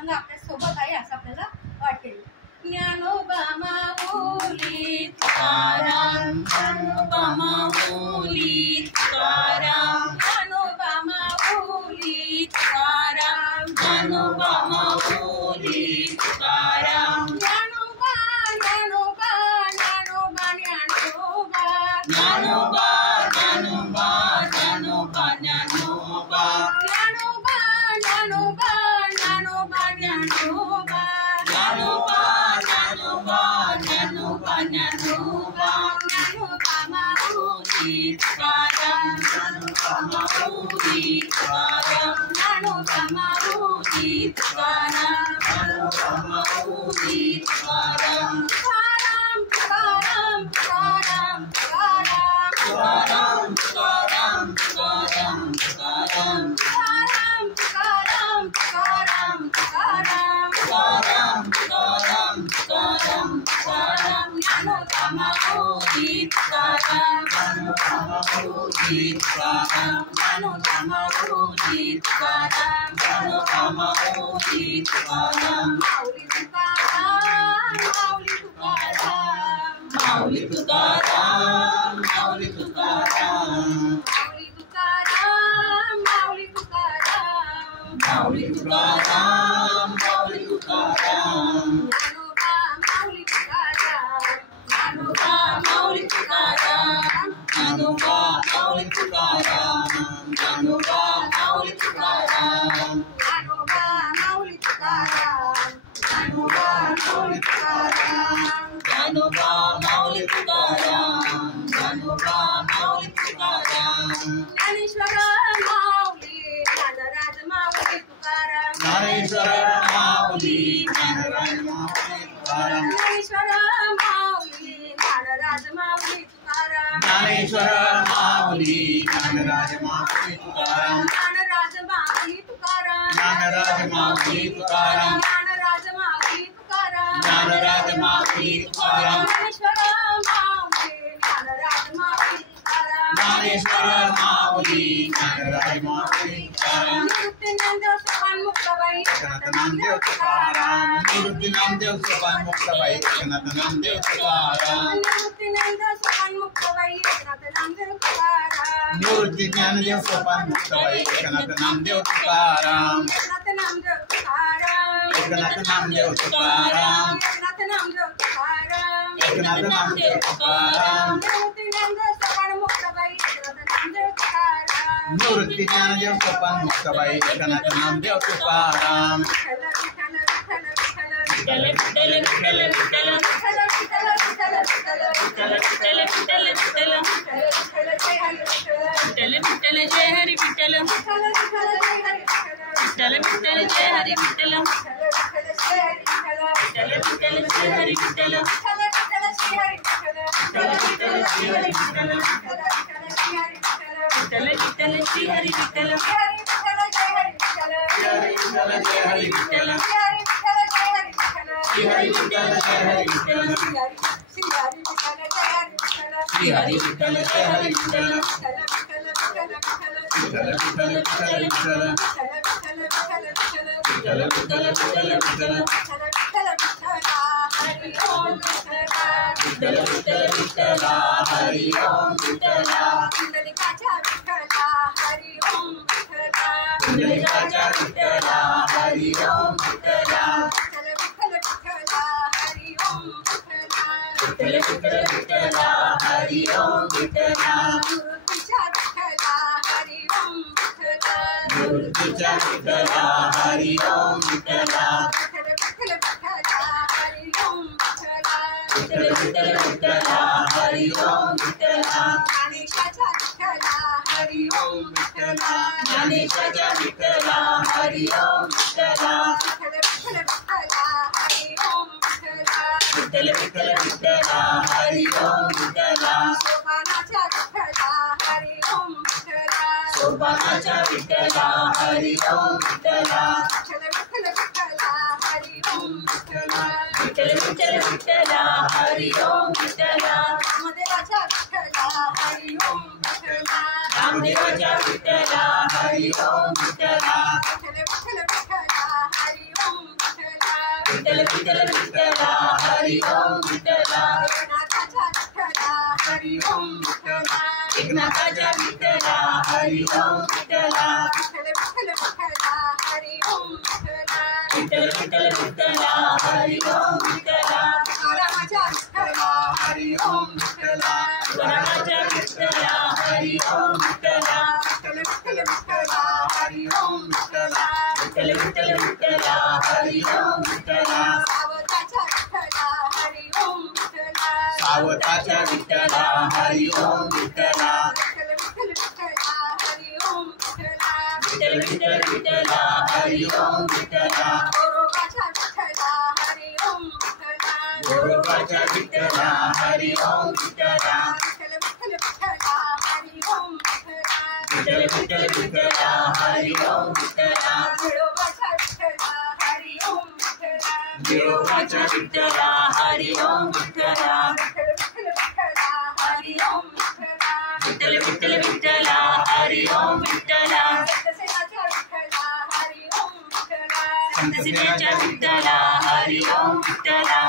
पांडुरंग आपल्या सोबत आहे असं आपल्याला वाटेल. ज्ञानोबा माऊली तुकाराम, ज्ञानोबा माऊली तुकाराम, ज्ञानोबा माऊली तुकाराम, ज्ञानोबा माऊली तुकाराम, ज्ञानोबा ज्ञानोबा ज्ञानोबा ज्ञानोबा ज्ञानोबा ज्ञानोबा ज्ञानोबा ज्ञानोबा ज्ञानोबा ज्ञानोबा ज्ञानोबा ज्ञानोबा ज्ञानोबा ज्ञानोबा ज्ञानोबा ज्ञानोबा ज्ञानोबा माऊली तुकाराम, ज्ञानोबा माऊली तुकाराम, ज्ञानोबा माऊली तुकाराम, ज्ञानोबा माऊली तुकाराम, तुकाराम तुकाराम तुकाराम तुकाराम तुकाराम तुकाराम तुकाराम तुकाराम तुकाराम तुकाराम तुकाराम तुकाराम तुकाराम तुकाराम तुकाराम ज्ञानोबा माऊली तुकाराम, ज्ञानोबा माऊली तुकाराम, ज्ञानोबा माऊली तुकाराम, ज्ञानोबा माऊली तुकाराम, माऊली तुकाराम माऊली तुकाराम, माऊली तुकाराम माऊली तुकाराम, माऊली तुकाराम माऊली तुकाराम, माऊली तुकाराम माऊली तुकाराम, ज्ञानोबा माऊली तुकाराम, ज्ञानोबा माऊली तुकाराम, ज्ञानोबा माऊली तुकाराम, ज्ञानोबा माऊली तुकाराम, ज्ञानोबा माऊली तुकाराम, ज्ञानोबा माऊली तुकाराम, ज्ञानोबा माऊली तुकाराम, ज्ञानोबा माऊली तुकाराम, ज्ञानेश्वर माऊली ज्ञानराज माऊली तुकाराम, ज्ञानेश्वर माऊली ज्ञानराज माऊली तुकाराम, ज्ञानेश्वर माऊली ज्ञानराज माऊली तुकाराम, ज्ञानेश्वर माऊली ज्ञानराज माऊली तुकाराम, ज्ञानराज माऊली तुकाराम, ज्ञानराज माऊली तुकाराम, ज्ञानराज माऊली तुकाराम, ज्ञानराज माऊली तुकाराम, ज्ञानेश्वर माऊली ज्ञानराज माऊली तुकाराम, ज्ञानेश्वर माऊली ज्ञानराज माऊली तुकाराम, निवृत्तीनंद सोपान मुक्ताबाई एकनाथ नामदेव तुकाराम, निवृत्ती नामदेव सोपान मुक्ताबाई एकनाथ नामदेव तुकाराम, निवृत्तीनंद सोपान मुक्ताबाई एकनाथ नामदेव तुकाराम, निवृत्ती ज्ञानदेव सोपान मुक्ताबाई एकनाथ नामदेव तुकाराम, एकनाथ नामदेव तुकाराम, एकनाथ नामदेव तुकाराम, एकनाथ नामदेव तुकाराम, एकनाथ नामदेव तुकाराम, निवृत्तीनंद सोपान मुक्ताबाई एकनाथ नामदेव तुकाराम, निवृत्ती ज्ञानदेव सोपान मुक्ताबाई एकनाथ नामदेव तुकाराम, विठ्ठल विठ्ठल विठ्ठल विठ्ठल विठ्ठल विठ्ठल विठ्ठल विठ्ठल विठ्ठल विठ्ठल विठ्ठल विठ्ठल विठ्ठल विठ्ठल विठ्ठल विठ्ठल जय हरी विठ्ठल विठ्ठल विठ्ठल जय हरी विठ्ठल विठ्ठल विठ्ठल जय हरी विठ्ठल विठ्ठल विठ्ठल जय हरी विठ्ठल विठ्ठल विठ्ठल जय हरी विठ्ठल विठ्ठल विठ्ठल जय हरी विठ्ठल विठ्ठल जय हरी विठ्ठल, श्री हरी विठ्ठल जय हरी विठ्ठल, श्री हरी विठ्ठल जय हरी विठ्ठल, विठ्ठल विठ्ठल विठ्ठल विठ्ठल, विठ्ठल विठ्ठल विठ्ठल विठ्ठल, हरि ओम विठ्ठल विठ्ठल विठ्ठल हरि ओम विठ्ठल, पुंडलिकाच्या विठ्ठला हरि ओम विठ्ठला, पुंडलिकाच्या विठ्ठल हरि ओम विठ्ठल, विठ्ठल विठ्ठला हरि ओम विठ्ठला, विठ्ठल विठ्ठल विठ्ठल हरि ओम विठ्ठल, निवृत्तीच्या विठ्ठला हरि ओम विठ्ठला, निवृत्तीच्या विठ्ठल हरि ओम विठ्ठल, विठ्ठल विठ्ठला हरि ओम विठ्ठला, विठ्ठल विठ्ठल विठ्ठल हरि ओम विठ्ठल, ज्ञानेशाच्या विठ्ठला हरि ओम विठ्ठला, ज्ञानेशाच्या विठ्ठल हरि ओम विठ्ठल, विठ्ठल विठ्ठला हरि ओम विठ्ठला, विठ्ठल विठ्ठल विठ्ठल हरि ओम विठ्ठल, सोपानाच्या विठ्ठला हरि ओम विठ्ठला, सोपानाच्या विठ्ठल हरि ओम विठ्ठल, विठ्ठल विठ्ठला हरि ओम विठ्ठला, विठ्ठल विठ्ठल विठ्ठल हरि ओम विठ्ठल, रामदेवाच्या विठ्ठला हरि ओम विठ्ठला, रामदेवाच्या विठ्ठल हरि ओम विठ्ठल, विठ्ठल विठ्ठल विठ्ठला हरि ओम हरी ओम विठ्ठला एकनाथाच्या विठ्ठला हरी ओम विठ्ठला एकनाथाच्या विठ्ठला हरी ओम विठ्ठला विठ्ठल विठ्ठल विठ्ठला हरी ओम विठ्ठला विठ्ठल विठ्ठल विठ्ठला हरी ओम विठ्ठला तुकारामाच्या विठ्ठला हरी ओम विठ्ठला तुकारामाच्या विठ्ठला हरी ओम विठ्ठला विठ्ठल विठ्ठल विठ्ठला हरी ओम विठ्ठला विठ्ठल विठ्ठल विठ्ठला हरी ओम विठ्ठला सावताच्या विठ्ठला हरी ओम विठ्ठला सावताच्या विठ्ठला हरी ओम विठ्ठला विठ्ठल विठ्ठल विठ्ठला हरी ओम विठ्ठला विठ्ठल विठ्ठल विठ्ठला हरी ओम विठ्ठला गोरोबाच्या विठ्ठला हरी ओम विठ्ठला गोरोबाच्या विठ्ठला हरी ओम विठ्ठला विठ्ठल विठ्ठल विठ्ठला हरी ओम विठ्ठला विठ्ठल विठ्ठल विठ्ठला हरी ओम विठ्ठला बिळोबाच्या विठ्ठला हरी ओम विठ्ठला बिळोबाच्या विठ्ठला हरी ओम विठ्ठला विठ्ठल विठ्ठल विठ्ठला हरी ओम विठ्ठला विठ्ठल विठ्ठल विठ्ठला हरी ओम विठ्ठला सत्यसेनाच्या विठ्ठला हरी ओम विठ्ठला संतसिद्धाच्या विठ्ठला हरी ओम विठ्ठला